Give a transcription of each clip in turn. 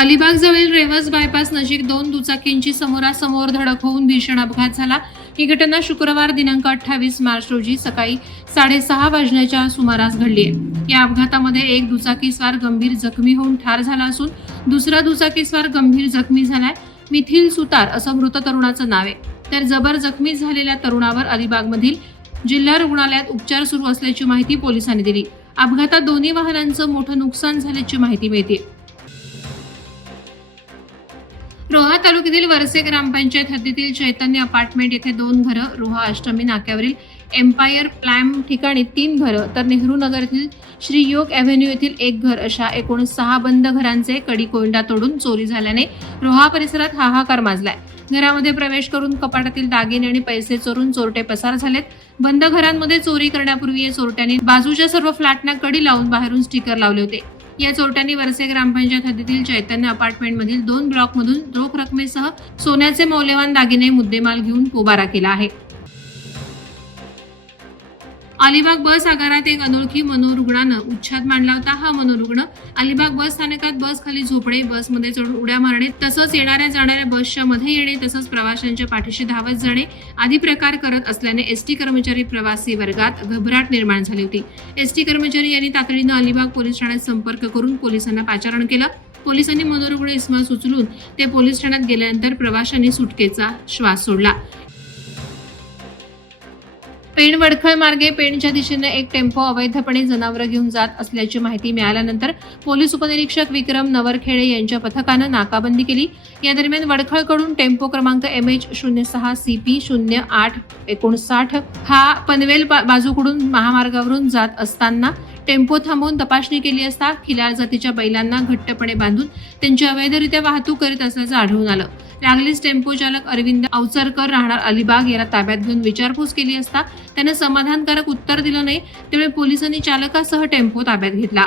अलिबाग जवळील रेवस बायपास नजीक दोन दुचाकींची समोरासमोर धडक होऊन भीषण अपघात झाला। ही घटना शुक्रवार दिनांक 28 मार्च रोजी सकाळी 6:30 वाजण्याच्या सुमारास घडली आहे। या अपघातामध्ये एक दुचाकीस्वार गंभीर जखमी होऊन ठार झाला असून दुसरा दुचाकीस्वार गंभीर जखमी झालाय। मिथिल सुतार असं मृत तरुणाचं नाव आहे। तर जबर जखमी झालेल्या तरुणावर अलिबागमधील जिल्हा रुग्णालयात उपचार सुरू असल्याची माहिती पोलिसांनी दिली। अपघातात दोन्ही वाहनांचं मोठं नुकसान झाल्याची माहिती मिळते। रोहा तालुक्यातील वरसे ग्रामपंचायत हद्दीतील चैतन्य अपार्टमेंट येथे 2 घरं, रोहा अष्टमी नाक्यावरील एम्पायर प्लॅम ठिकाणी 3 घरं, तर नेहरू नगर येथील श्री योग एव्हेन्यू येथील 1 घर अशा एकूण 6 बंद घरांचे कडी कोंडा तोडून चोरी झाल्याने रोहा परिसरात हाहाकार माजलाय। घरामध्ये प्रवेश करून कपाटातील दागिने आणि पैसे चोरून चोरटे पसार झालेत। बंद घरांमध्ये चोरी करण्यापूर्वी या चोरट्यांनी बाजूच्या सर्व फ्लॅटना कडी लावून बाहेरून स्टिकर लावले होते। या चोरट्यांनी वरसे ग्रामपंचायत हद्दीतील चैतन्य अपार्टमेंटमधील 2 ब्लॉकमधून रोख रकमेसह सोन्याचे मौल्यवान दागिने मुद्देमाल घेऊन पोबारा केला आहे। अलिबाग बस आगारात एक अनोळखी मनोरुग्णानं उच्छाद मांडला होता। हा मनोरुग्ण अलिबाग बस स्थानकात बस खाली झोपणे, बसमध्ये चढून उड्या मारणे, तसंच येणाऱ्या जाणाऱ्या बसच्या मध्ये येणे, तसंच प्रवाशांच्या पाठीशी धावत जाणे आदी प्रकार करत असल्याने एसटी कर्मचारी प्रवासी वर्गात घबराट निर्माण झाली होती। एसटी कर्मचारी यांनी तातडीनं अलिबाग पोलीस ठाण्यात संपर्क करून पोलिसांना पाचारण केलं। पोलिसांनी मनोरुग्ण इस्मास उचलून ते पोलीस ठाण्यात गेल्यानंतर प्रवाशांनी सुटकेचा श्वास सोडला। पेण वडखळ मार्गे पेणच्या दिशेने एक टेम्पो अवैधपणे जनावरं घेऊन जात असल्याची माहिती मिळाल्यानंतर पोलीस उपनिरीक्षक विक्रम नवरखेडे यांच्या पथकानं नाकाबंदी केली। या दरम्यान वडखळकडून टेम्पो क्रमांक MH06 CP 0859 हा पनवेल बाजूकडून महामार्गावरून जात असताना टेम्पो थांबवून तपासणी केली असता खिलार जातीच्या बैलांना घट्टपणे बांधून त्यांची अवैधरित्या वाहतूक करीत असल्याचं आढळून आलं। लागलीच टेम्पो चालक अरविंद अवचरकर राहणार अलिबाग याला ताब्यात घेऊन विचारपूस केली असता त्याने समाधानकारक उत्तर दिलं नाही, त्यामुळे पोलिसांनी चालकासह टेम्पो ताब्यात घेतला।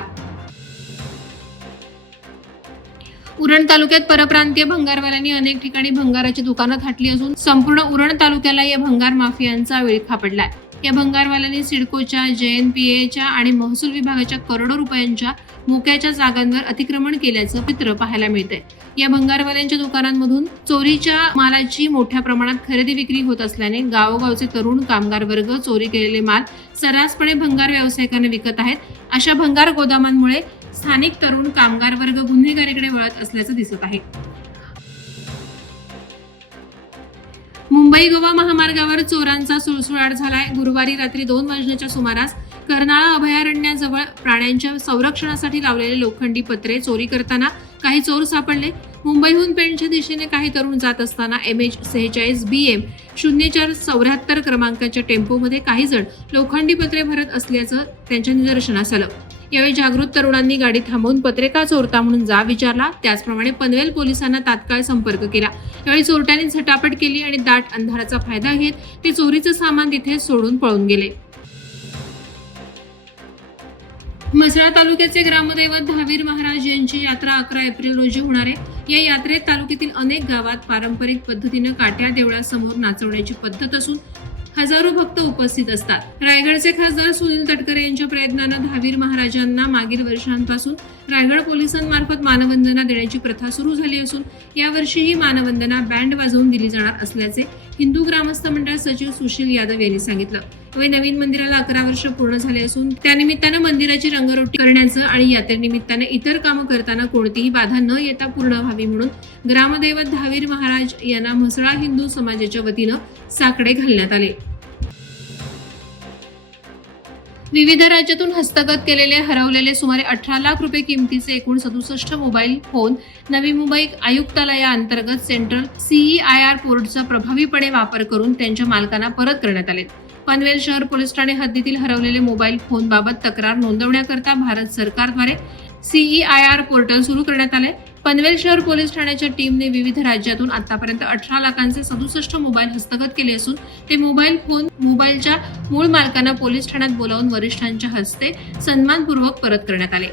उरण तालुक्यात परप्रांतीय भंगारवाल्यांनी अनेक ठिकाणी भंगाराची दुकानं थाटली असून संपूर्ण उरण तालुक्याला या भंगार माफियांचा विळखा पडलाय। या भंगारवाल्यांनी सिडकोच्या, JNPAच्या आणि महसूल विभागाच्या करोडो रुपयांच्या मोक्याच्या जागांवर अतिक्रमण केल्याचं चित्र पाहायला मिळतंय। या भंगारवाल्यांच्या दुकानांमधून चोरीच्या मालाची मोठ्या प्रमाणात खरेदी विक्री होत असल्याने गावोगावचे तरुण कामगार वर्ग चोरी केलेले माल सर्रासपणे भंगार व्यावसायिकांना विकत आहेत। अशा भंगार गोदामांमुळे स्थानिक तरुण कामगार वर्ग गुन्हेगारीकडे वळत असल्याचं दिसत आहे। मुंबई गोवा महामार्गावर चोरांचा सुळसुळाट झालाय। गुरुवारी रात्री 2 वाजण्याच्या सुमारास कर्नाळा अभयारण्याजवळ प्राण्यांच्या संरक्षणासाठी लावलेले लोखंडी पत्रे चोरी करताना काही चोर सापडले। मुंबईहून पेणच्या दिशेने काही तरुण जात असताना MH46 BM 0474 क्रमांकाच्या टेम्पोमध्ये काही जण लोखंडी पत्रे भरत असल्याचं त्यांच्या निदर्शनास आलं। यावेळी जागृत तरुणांनी गाडी थांबवून पत्रे का चोरता म्हणून जाब विचारला। त्याचप्रमाणे पनवेल पोलिसांना तात्काळ संपर्क केला। यावेळी चोरट्यांनी झटापट केली आणि दाट अंधाराचा फायदा घेत ते चोरीचं सामान तिथे सोडून पळून गेले। म्हसळा तालुक्याचे ग्रामदैवत धावीर महाराज यांची यात्रा 11 एप्रिल रोजी होणार आहे। या यात्रेत तालुक्यातील अनेक गावात पारंपरिक पद्धतीनं काट्या देवळासमोर नाचवण्याची पद्धत असून हजारो भक्त उपस्थित असतात। रायगडचे खासदार सुनील तटकरे यांच्या प्रयत्नानं धावीर महाराजांना मागील वर्षांपासून रायगड पोलिसांमार्फत मानवंदना देण्याची प्रथा सुरू झाली असून यावर्षी ही मानवंदना बँड वाजवून दिली जाणार असल्याचे हिंदू ग्रामस्थ मंडळ सचिव सुशील यादव यांनी सांगितलं। यावेळी नवीन मंदिराला 11 वर्ष पूर्ण झाले असून त्यानिमित्तानं मंदिराची रंगरोटी करण्याचं आणि यात्रेनिमित्तानं इतर कामं करताना कोणतीही बाधा न येता पूर्ण व्हावी म्हणून ग्रामदैवत धावीर महाराज यांना म्हसळा हिंदू समाजाच्या वतीनं साकडे घालण्यात आले। विविध राज्यातून हस्तगत केलेले हरवलेले सुमारे 18 लाख रुपये किमतीचे एकूण 67 mobile phone Navi Mumbai आयुक्तालयाअंतर्गत central CEIR पोर्टचा प्रभावीपणे वापर करून त्यांच्या मालकांना परत करण्यात आले। पनवेल शहर पोलीस ठाणे हद्दीतील हरवलेले मोबाईल फोन बाबत तक्रार नोंदवण्याकरता भारत सरकारद्वारे CEIR पोर्टल सुरू करण्यात आले। पनवेल शहर पोलीस ठाण्याच्या टीमने विविध राज्यातून आतापर्यंत 18 लाखांचे 67 मोबाईल हस्तगत केले असून ते मोबाईल फोन मोबाईलच्या मूळ मालकांना पोलीस ठाण्यात बोलावून वरिष्ठांच्या हस्ते सन्मानपूर्वक परत करण्यात आले।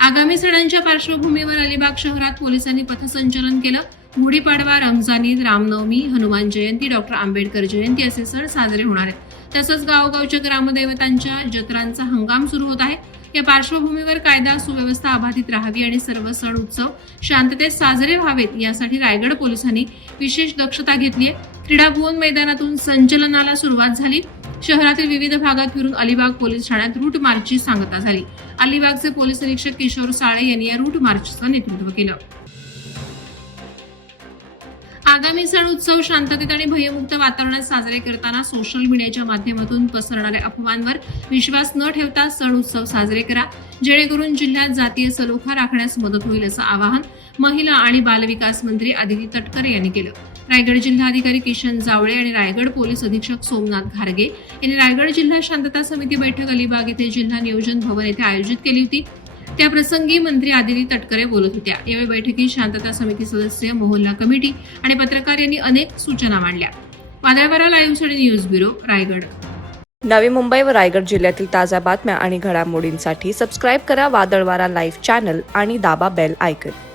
आगामी सणांच्या पार्श्वभूमीवर अलिबाग शहरात पोलिसांनी पथसंचलन केलं। गुढीपाडवा, रमजान ईद, रामनवमी, हनुमान जयंती, डॉक्टर आंबेडकर जयंती असे सण साजरे होणार आहेत। तसंच गावोगावच्या ग्रामदैवतांच्या जत्रांचा हंगाम सुरू होत आहे। या पार्श्वभूमीवर कायदा सुव्यवस्था अबाधित राहावी आणि सर्व सण उत्सव शांततेत साजरे व्हावेत यासाठी रायगड पोलिसांनी विशेष दक्षता घेतली आहे. क्रीडा भुवन मैदानातून संचलनाला सुरुवात झाली. शहरातील विविध भागात फिरून अलिबाग पोलीस ठाण्यात रूट मार्चची सांगता झाली. अलिबागचे पोलीस निरीक्षक किशोर साळे यांनी या रूट मार्चचं नेतृत्व केलं. आगामी सण उत्सव शांततेत आणि भयमुक्त वातावरणात साजरे करताना सोशल मीडियाच्या माध्यमातून पसरणाऱ्या अफवांवर विश्वास न ठेवता सण उत्सव साजरे करा, जेणेकरून जिल्ह्यात जातीय सलोखा राखण्यास मदत होईल असं आवाहन महिला आणि बालविकास मंत्री आदिती तटकरे यांनी केलं. रायगड जिल्हाधिकारी किशन जावळे आणि रायगड पोलीस अधीक्षक सोमनाथ घारगे यांनी रायगड जिल्हा शांतता समिती बैठक अलिबाग येथे जिल्हा नियोजन भवन येथे आयोजित केली होती. त्याप्रसंगी मंत्री आदिती तटकरे बोलत होत्या. यावेळी बैठकीत शांतता समिती सदस्य, मोहल्ला कमिटी आणि पत्रकार यांनी अनेक सूचना मांडल्या. वादळवारा लाईव्हसाठी न्यूज ब्युरो, रायगड. नवी मुंबई व रायगड जिल्ह्यातील ताज्या बातम्या आणि घडामोडींसाठी सबस्क्राईब करा वादळवारा लाईव्ह चॅनल आणि दाबा बेल आयकॉन.